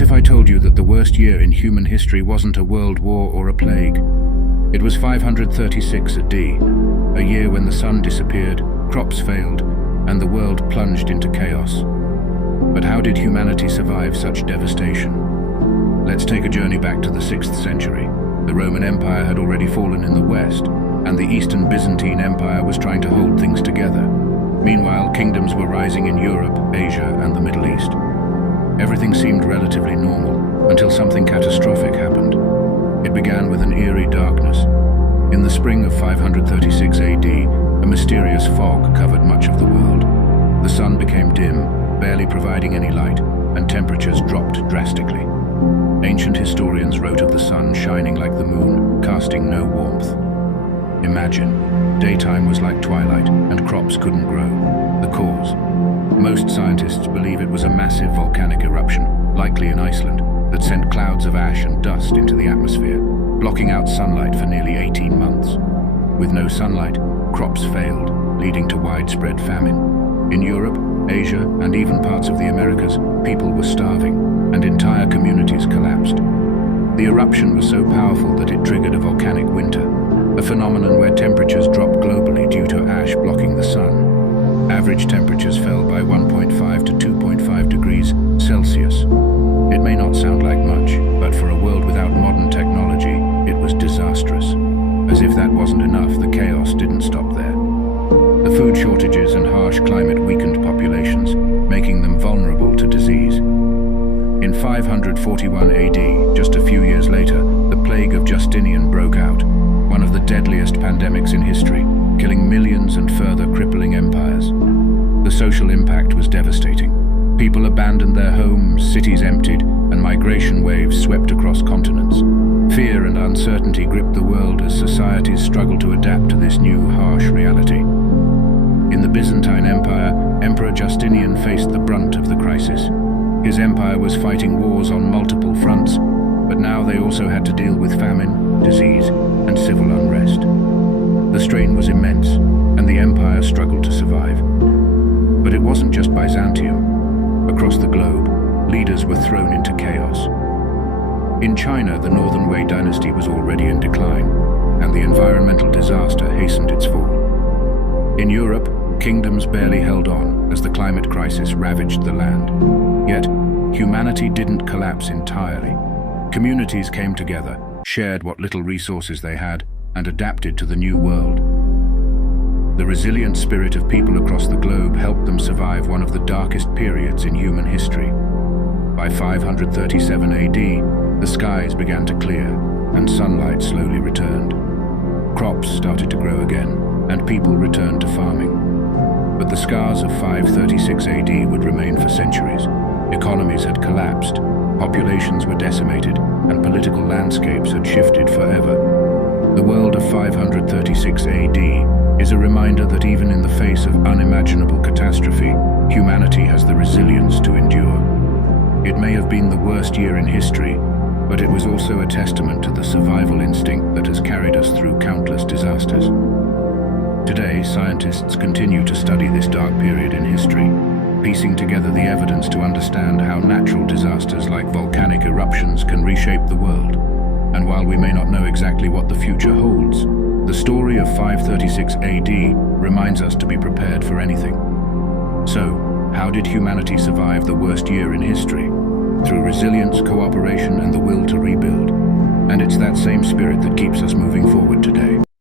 What if I told you that the worst year in human history wasn't a world war or a plague? It was 536 AD, a year when the sun disappeared, crops failed, and the world plunged into chaos. But how did humanity survive such devastation? Let's take a journey back to the 6th century. The Roman Empire had already fallen in the west, and the Eastern Byzantine Empire was trying to hold things together. Meanwhile, kingdoms were rising in Europe, Asia, and the Middle East. Everything seemed relatively normal, until something catastrophic happened. It began with an eerie darkness. In the spring of 536 AD, a mysterious fog covered much of the world. The sun became dim, barely providing any light, and temperatures dropped drastically. Ancient historians wrote of the sun shining like the moon, casting no warmth. Imagine, daytime was like twilight, and crops couldn't grow. The cause? Most scientists believe it was a massive volcanic eruption, likely in Iceland, that sent clouds of ash and dust into the atmosphere, blocking out sunlight for nearly 18 months. With no sunlight, crops failed, leading to widespread famine. In Europe, Asia, and even parts of the Americas, people were starving, and entire communities collapsed. The eruption was so powerful that it triggered a volcanic winter, a phenomenon where temperatures dropped globally due to ash blocking the sun. Average temperatures fell by 1.5 to 2.5 degrees Celsius. It may not sound like much, but for a world without modern technology, it was disastrous. As if that wasn't enough, the chaos didn't stop there. The food shortages and harsh climate weakened populations, making them vulnerable to disease. In 541 AD, just a few years later, the plague of Justinian broke out, one of the deadliest pandemics in history, killing millions and further crippling empires. The social impact was devastating. People abandoned their homes, cities emptied, and migration waves swept across continents. Fear and uncertainty gripped the world as societies struggled to adapt to this new, harsh reality. In the Byzantine Empire, Emperor Justinian faced the brunt of the crisis. His empire was fighting wars on multiple fronts, but now they also had to deal with famine, disease, and civil unrest. The strain was immense, and the empire struggled to survive. But it wasn't just Byzantium. Across the globe, leaders were thrown into chaos. In China, the Northern Wei dynasty was already in decline, and the environmental disaster hastened its fall. In Europe, kingdoms barely held on as the climate crisis ravaged the land. Yet, humanity didn't collapse entirely. Communities came together, shared what little resources they had, and adapted to the new world. The resilient spirit of people across the globe helped them survive one of the darkest periods in human history. By 537 AD, the skies began to clear, and sunlight slowly returned. Crops started to grow again, and people returned to farming. But the scars of 536 AD would remain for centuries. Economies had collapsed, populations were decimated, and political landscapes had shifted forever. The world of 536 AD is a reminder that even in the face of unimaginable catastrophe, humanity has the resilience to endure. It may have been the worst year in history, but it was also a testament to the survival instinct that has carried us through countless disasters. Today, scientists continue to study this dark period in history, piecing together the evidence to understand how natural disasters like volcanic eruptions can reshape the world. And while we may not know exactly what the future holds, the story of 536 AD reminds us to be prepared for anything. So, how did humanity survive the worst year in history? Through resilience, cooperation, and the will to rebuild. And it's that same spirit that